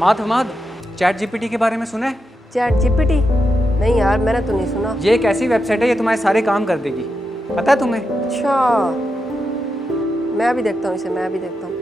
Hammad chat GPT के बारे में सुना है? Chat GPT? नहीं यार, मैंने तो नहीं सुना। ये एक ऐसी वेबसाइट है, ये तुम्हारे सारे काम कर देगी, पता है तुम्हें? अच्छा, मैं भी देखता हूँ इसे, मैं भी देखता हूँ।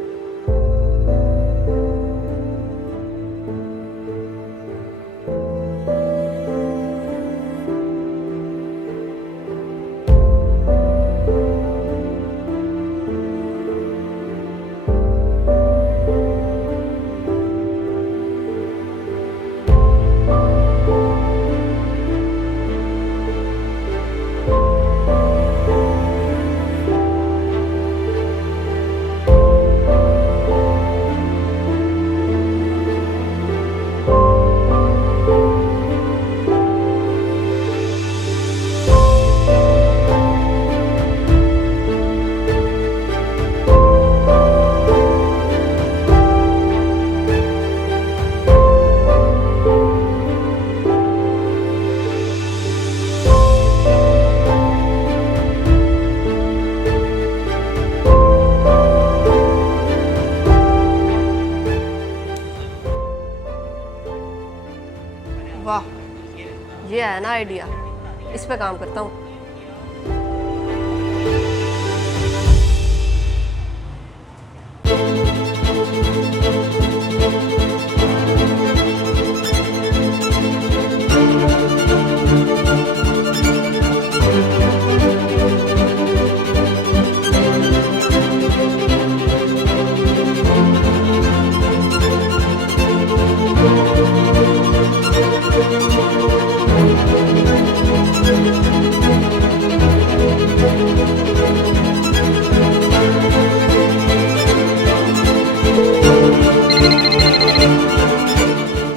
वाह, ये है ना आइडिया, इस पे काम करता हूँ।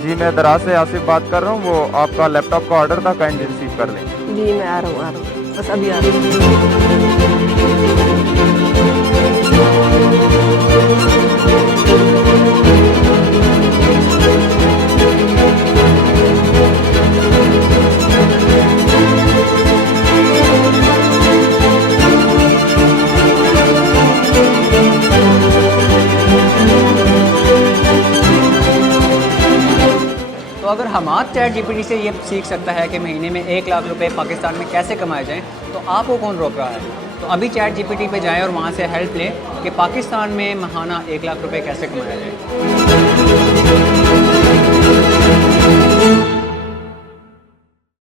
जी मैं दराज से आसिफ बात कर रहा हूँ। वो आपका लैपटॉप का ऑर्डर था, काइंडली रिसीव कर लें। जी मैं आ रहा हूँ, बस अभी आ रहा हूँ। तो अगर हमाद चैट जीपीटी से ये सीख सकता है कि महीने में 1 लाख रुपए पाकिस्तान में कैसे कमाए जाएं, तो आपको कौन रोक रहा है? तो अभी चैट जीपीटी पे जाएं और वहाँ से हेल्प लें कि पाकिस्तान में माहाना 1 लाख रुपए कैसे कमाया जाए।